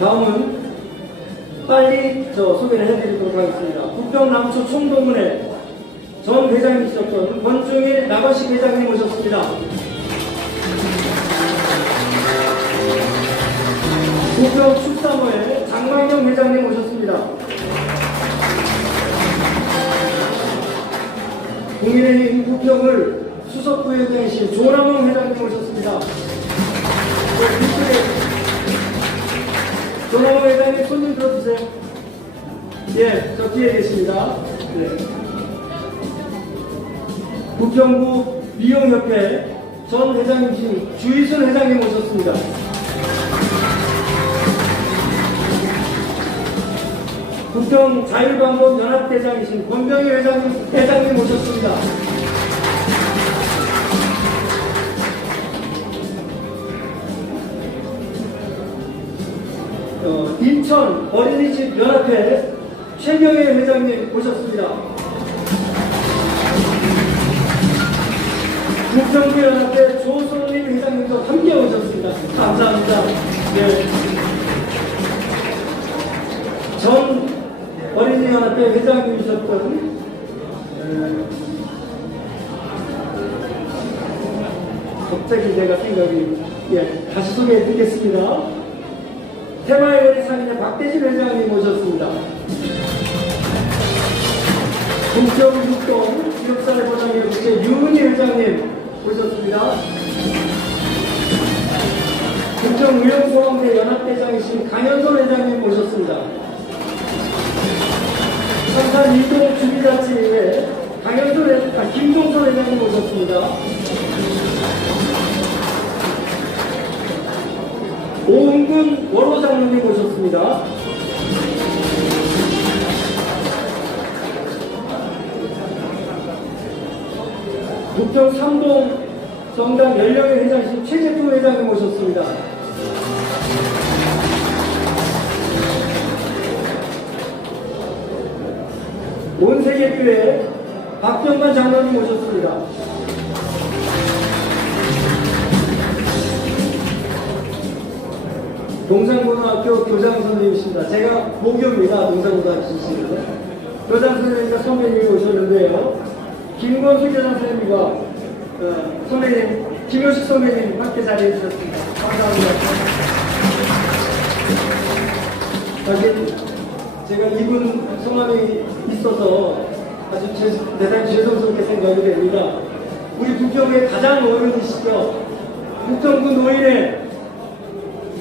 다음은 빨리 저 소개를 해드리도록 하겠습니다. 국정남초 총동문회 전 회장이셨던 권중일 나바식 회장님 오셨습니다. 국정 축사모회 장광경 회장님 오셨습니다. 국민의힘 국정을 수석 부회장이신 조남원 회장님 오셨습니다. 조남원 회장님 손님 들어주세요. 예, 저 뒤에 계십니다. 네. 국정부 미용협회 전 회장이신 주희순 회장님 오셨습니다. 국정 자유방법 연합대장이신 권병희 회장님, 회장님 오셨습니다. 어, 인천 어린이집 연합회 최경혜 회장님 오셨습니다. 국정부 연합회 조성민 회장님도 함께 오셨습니다. 감사합니다. 네. 전 어린이연합회 회장님이셨던 에, 갑자기 제가 생각이 예, 다시 소개해 드리겠습니다. 테마의 요리상인의 박대진 회장님 모셨습니다. 동평육동 기업사회 보장협의체 유은희 회장님 모셨습니다. 국정의용소방대 연합대장이신 강현솔 회장님 모셨습니다. 삼산 이동 주기자치회 강현솔 회장, 아, 김종선 회장님 모셨습니다. 오은근 원로장로님 모셨습니다. 북경 삼동 정당 연령회 회장이신 최재두 회장님 모셨습니다. 온세계교회 박경관 장로님 모셨습니다. 동산고등학교 교장 선생님이십니다. 제가 모교입니다. 동산고등학교 출신인데. 교장 선생님과 선배님이 오셨는데요. 김건수 교장 선생님과 어, 선배님, 김효식 선배님 함께 자리해 주셨습니다. 감사합니다. 사실 제가 이분 성함이 있어서 아주 제, 대단히 죄송스럽게 생각이 됩니다. 우리 국정의 가장 어른이시죠. 국정부 노인의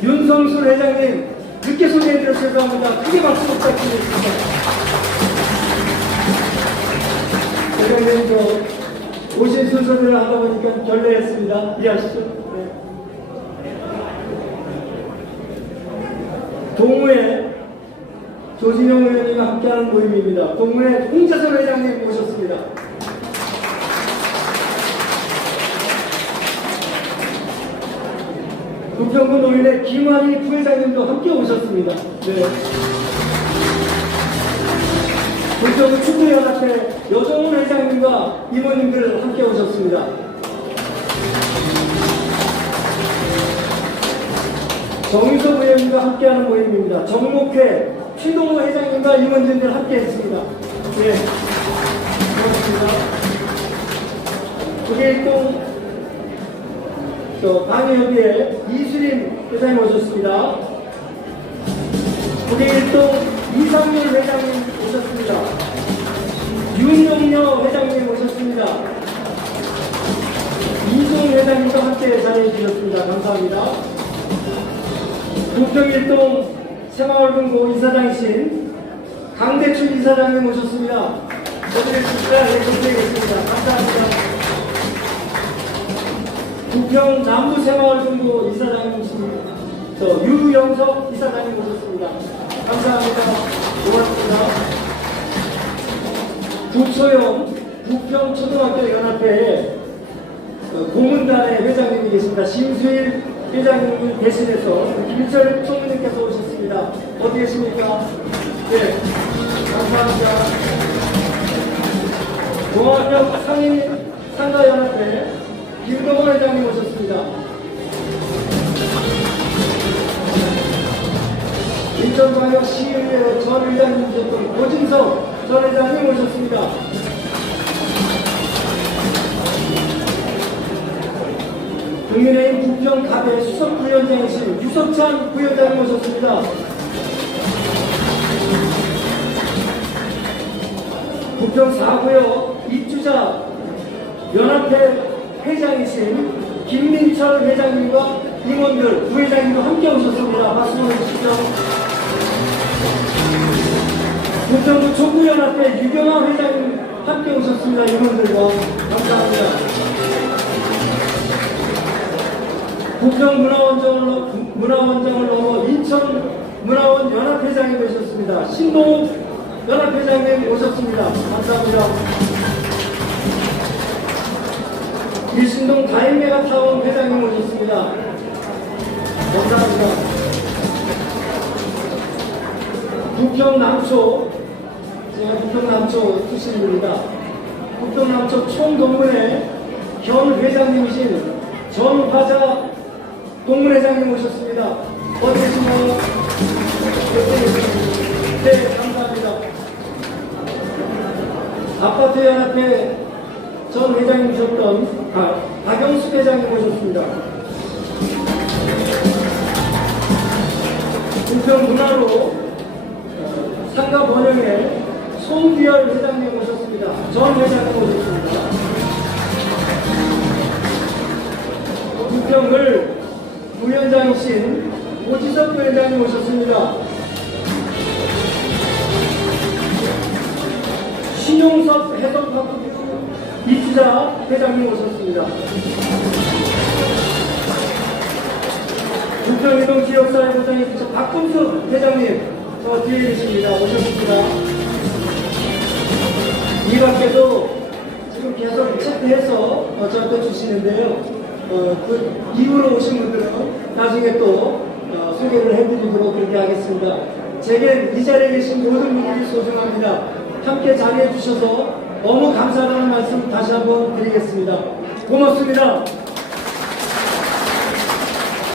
윤성술 회장님 늦게 소개해드려 죄송합니다. 크게 박수 부탁드리겠습니다. 회장님 저 오신 순서대로 하다 보니까 결례했습니다. 이해하시죠? 네. 동호회 조진영 의원님과 함께하는 모임입니다. 동호회 홍재선 회장님 모셨습니다. 국정부 노인의 김환희 부회장님도 함께 오셨습니다. 네. 국정부 축구연합회 여정훈 회장님과 이모님들 함께 오셨습니다. 정유석 의원님과 함께하는 모임입니다. 정목회 최동호 회장님과 임원진들 함께했습니다. 네, 고맙습니다. 국외일동 저 방위협의회 이수림 회장님 오셨습니다. 국외일동 이상률 회장님 오셨습니다. 윤용녀 회장님 오셨습니다. 이종 회장님과 함께 자리해 주셨습니다. 감사합니다. 국정일동 새마을금고 이사장이신 강대춘 이사장님 오셨습니다. 축사 네, 감사드리겠습니다. 감사합니다. 부평 남부 새마을금고 이사장이신 저 유영석 이사장님 오셨습니다. 감사합니다. 고맙습니다. 북소영 부평초등학교 연합회에 어, 고문단의 회장님이 계십니다. 심수일 회장님 대신해서 김철 총리님께서 오셨습니다. 어디 계십니까? 네, 감사합니다. 종합역 상인 상가연합회 김동원 회장님 오셨습니다. 광역 시의회 전 회장님이셨던 고진석 전 회장님 오셨습니다. 국민의힘 부평갑의 수석 부위원장이신 유석찬 부위원장님 오셨습니다. 부평 4구역 입주자 연합회 회장이신 김민철 회장님과 임원들, 부회장님과 함께 오셨습니다. 박수 보내주시죠. 부평구 촉구연합회 유경아 회장님 함께 오셨습니다. 임원들과 감사합니다. 부평 문화원장을, 넘어 인천 문화원 연합회장이 되셨습니다. 신동욱 연합회장님 오셨습니다. 감사합니다. 일신동 다인메가 타운 회장님 오셨습니다. 감사합니다. 부평 남초, 제가 부평 남초 출신입니다. 부평 남초 총동문회 현 회장님이신 전 화자 동문회장님 오셨습니다. 어떠신가요? 네, 감사합니다. 아파트 연합회 전 회장님이셨던 아, 박영수 회장님 오셨습니다. 부평 문화로 어, 상가 번영회 송기열 회장님 오셨습니다. 전 회장님 오셨습니다. 부평을 부위원장이신 오지석 부위원장님 오셨습니다. 신용섭 해성파크 입주자 회장님 오셨습니다. 부평이동 지역사회 부장님 박금수 회장님 저 뒤에 계십니다. 오셨습니다. 이 밖에도 지금 계속 어, 저한테 주시는데요. 어, 그 이후로 오신 분들은 나중에 또 어, 소개를 해드리도록 그렇게 하겠습니다. 제겐 이 자리에 계신 모든 분들이 소중합니다. 함께 자리해 주셔서 너무 감사하다는 말씀 다시 한번 드리겠습니다. 고맙습니다.